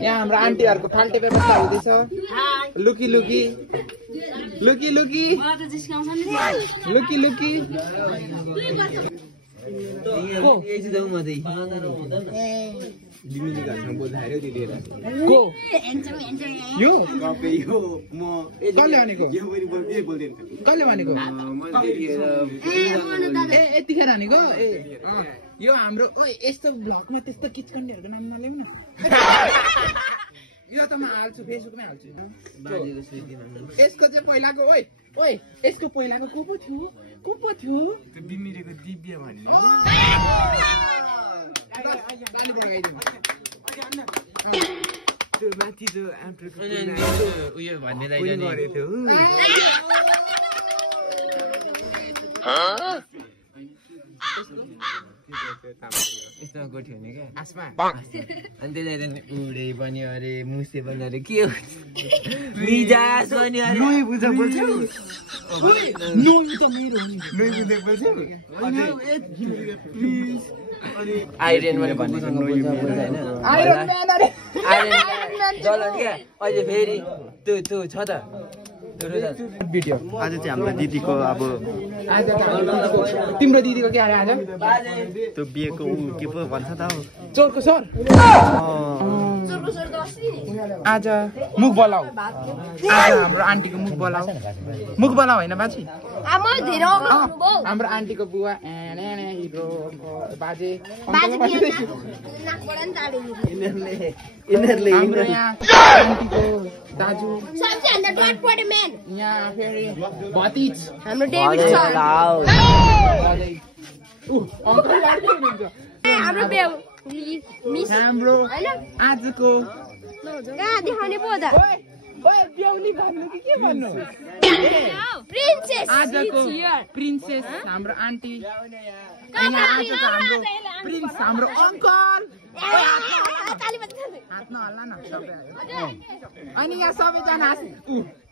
यहाँ हाम्रो आन्टीहरुको फाल्टे व्यवस्था हुँदैछ लुकी लुकी लुकी लुकी लुकी लुकी को यही जाऊ म चाहिँ दिमिनी घरसँग बोल्दाखेरि दिदीहरु को यो कपे यो म कसले भनेको यो पनि बोल्दैन कसले भनेको ए यतिखेर भनेको ए यो हाम्रो ओइ यस्तो ब्लगमा त्यस्तो किचकन्डीहरुको नाम नलिउँ न यो त म हाल्छु फेसबुकमै हाल्छु बाजेको स्मृति यसको चाहिँ पहिलाको ओइ ओइ यसको पहिलाको को पो थियो त्यो बिमिरेको दिव्य भन्ने त्यो माथि त्यो एन्ट्रीको उयो भन्ने दाइले गरेको थियो यसमा गोठ्यो नि क्या आसमा अनि त्यसले उडे पनि अरे मुसे पनि अरे के हो मिजाज पनि अरे नोई बुझा बोल्थ्यो नोई त मेरो नोई बुझा बोल्थ्यो अनि आइरन मैले भनेको नोई मेरो हैन आइरन म्यान अरे आइरन म्यान जलन के अहिले फेरि त्यो छ त भिडियो आज चाहिँ हाम्रो दिदीको अब आज तिम्रो दिदीको के आयो आज त्यो बिहेको के पो भन्छ त चोरको सर आज मुख बोलाऊ आज हाम्रो आन्टीको मुख बोलाऊ होइन बाजी हाम्रो आन्टीको बुवा हिरो बाजे यिनीहरूले आन्टीको दाजु यहाँ फेरि भतिज हाम्रो डेभिड छ हाम्रो आजको देखाउने पो त ब्याउली भन्नु कि के भन्नु आजको प्रिन्सेस हाम्रो आन्टी आजको हाम्रो प्रिन्स हाम्रो अङ्कल हात नहल्ला न अनि यहाँ सबैजना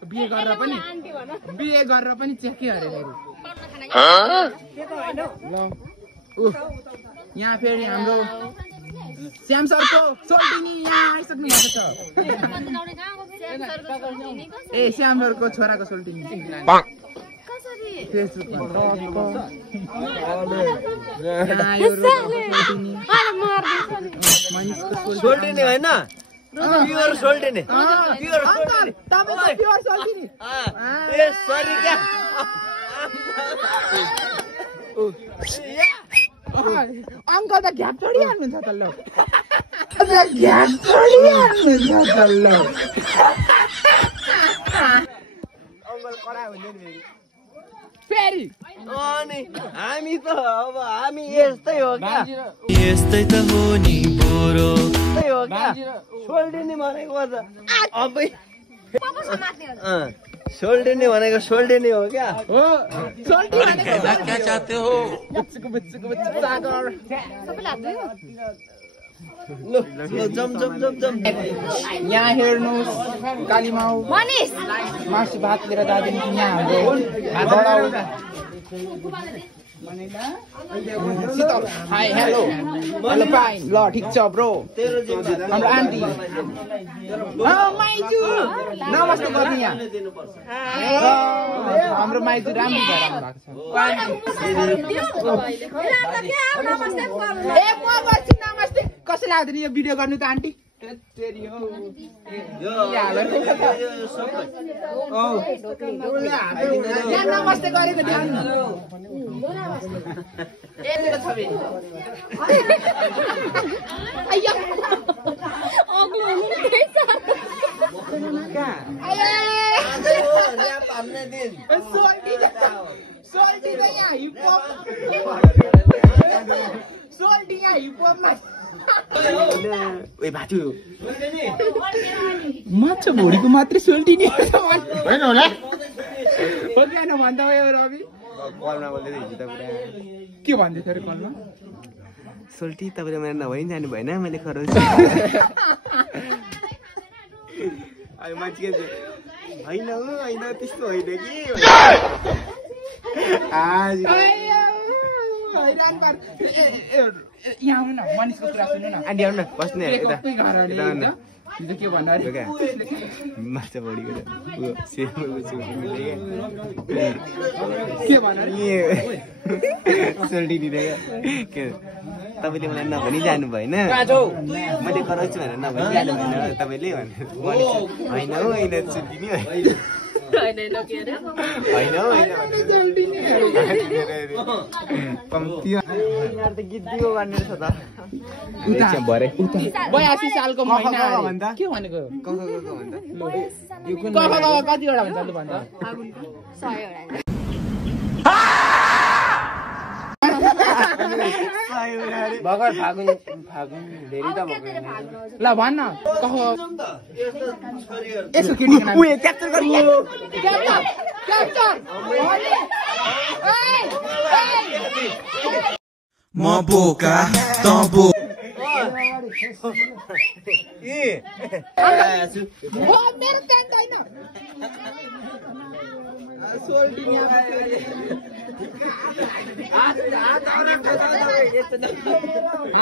बिहे गरेर पनि चेके अरे ल यहाँ फेरि हाम्रो श्याम सरको सोल्टिनी यहाँ आइसक्नु भएको छ ए श्याम सरको छोराको सोल्टिनी सोल्टिनी होइन प्योर सोल्टिनी अङ्कल त घ्याप चढिहाल्नुहुन्छ त ल फेरि अनि हामी त अब हामी यस्तै हो क्या यस्तै त हो नि बोरो हो क्या सोल्टिनी भनेको त अबै सोल्टिनी भनेको सोल्टिनी हो क्या हो सोल्टिनी भनेको क्या चाहते हो बच्चको सागर जम यहाँ हेर्नुहोस् कालीमाउ मासु भात लिएर दार्जिलिङ यहाँ हाम्रो शीतल हाई हेलो फाइन ल ठिक छ ब्रो हाम्रो आन्टी माइजू नमस्ते गर्नु यहाँ हाम्रो माइजू राम्रो भएर आउनु भएको छ नमस्ते कसैलाई आउँदैन यो भिडियो गर्नु त आन्टी नमस्ते गरेको माछा भोडीको मात्रै सोल्टिनी होइन होला भन्दा रवि के भन्दै थियो अरे कलमा सोल्टी तपाईँले मेरो नभइ जानु भएन मैले खराउँछु मान्छे होइन त्यस्तो होइन कि यहाँ आउनु न मनिषको कुरा सुन्नु न आन्टी आउनु न बस्ने यता के भन्नु अरे माछा बढी के भन्नु सोल्टी दिँदै के तपाईँले मलाई नभनी जानु भएन मैले गराउँछु भनेर नभनी जानु भएन तपाईँले होइन होइन सोल्टी नि भरे 82 सालको महिना के भनेको कतिवटा भन्छ लु भन्छ भगर फागुन धेरै त ल भन्न कह यसो केटीको नाम उयो क्याप्चर गरी क्याप्चर म बोका त बो मेरो कान छैन सोल्टी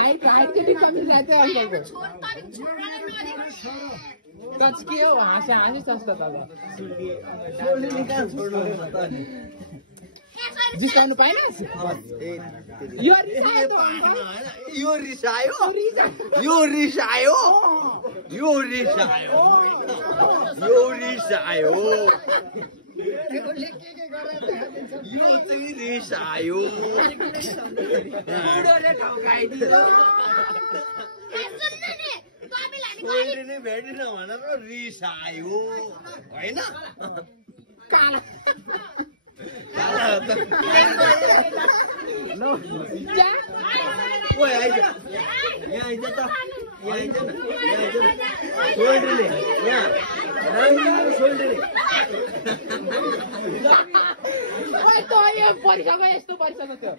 हाइट के भी कमी रहते हैं अंकल को कच के हो हाँसे सस्ता तब जिस्काउनु पाएन यो रिसायो यो चाहिँ रिसायो भेटिन भनेर रिसायो होइन परिसक्यो यस्तो परिसक्यो त्यो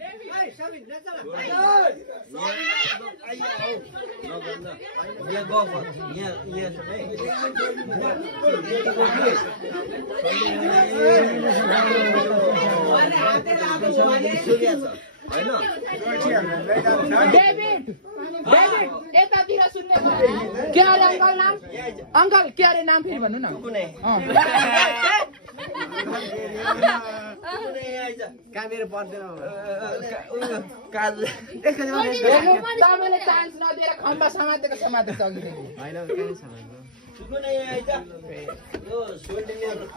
डेभिड यतातिर सुन्ने के अरे अङ्कल नाम अङ्कल के अरे नाम फेरि भन्नु न कामेर पर्दैन तपाईँले चान्स नदिएर खम्बा समातेको समातेको अघिदेखि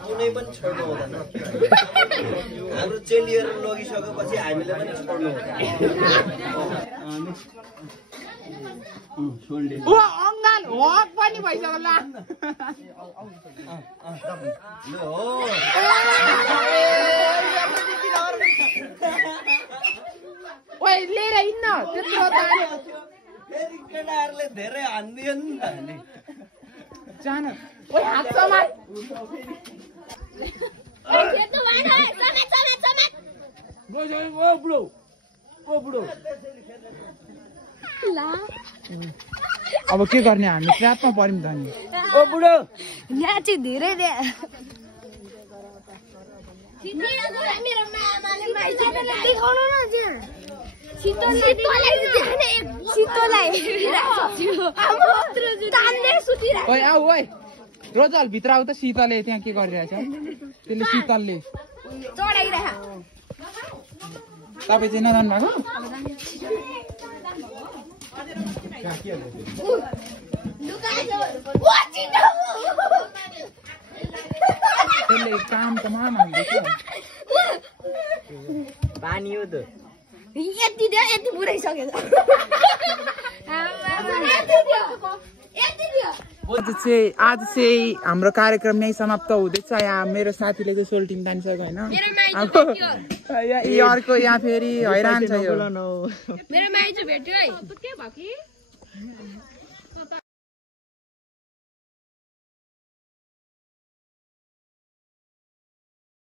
कुनै पनि छोड्नु हुँदैन हाम्रो चेलिएर लगिसकेपछि हामीले पनि छोड्नु हुँदैन अङ्गाल हक पनि भइसक्यो ला ओइ लिएर हिँड्न त्यत्रो फेरि केटाहरूले धेरै हान्दियो नि त जान ओइ हात समात ओ बुढो अब के गर्ने हामी ट्र्यापमा पर्यौँ त नि ओ बुढो यहाँ चाहिँ धेरै ओइ आऊ ओइ रोजल भित्र आऊ त शीतलले त्यहाँ के गरिरहेछ त्यसले शीतलले तपाईँ चाहिँ नजानु भएको त्यसले काम त मान हुँदैछ पानी हो त यति पुऱ्याइसक्यो आज चाहिँ हाम्रो कार्यक्रम यही समाप्त हुँदैछ यहाँ मेरो साथीले चाहिँ सोल्टिङ तानिसक्यो होइन अब अर्को यहाँ फेरि हैरान छ यो मेरो माइजू भेट्यो है